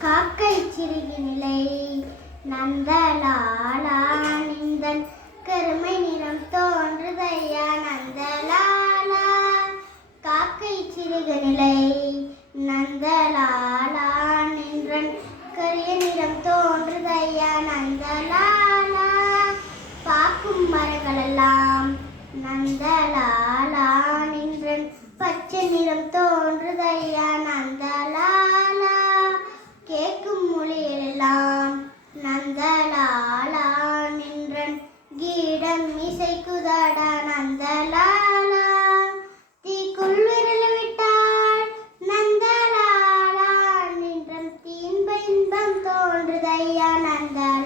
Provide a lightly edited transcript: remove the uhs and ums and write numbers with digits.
காக்கை சிறுகினிலை நந்தலாலா நிந்தன் கருமை நிறம் தோன்றுதையா நந்தலாலா. காக்கை சிறுகினிலை நந்தலாலா நின்றன் கரிய நிறம் தோன்றுதையா நந்தலாலா. பாக்கும் மரங்களெல்லாம் நந்தலாலா நின்றன் பச்சை நிறம் தோன்றுதையா நந்தலாலா. கேட்கும் மொழியெல்லாம் நந்தலாலா நின்றன் கீடம் இசைக்குதடா நந்தலாலா. தீக்குள் விரல் விட்டால் நந்தலாலா நின்றன் தீன்ப இன்பம் தோன்றுதையா நந்தலாலா.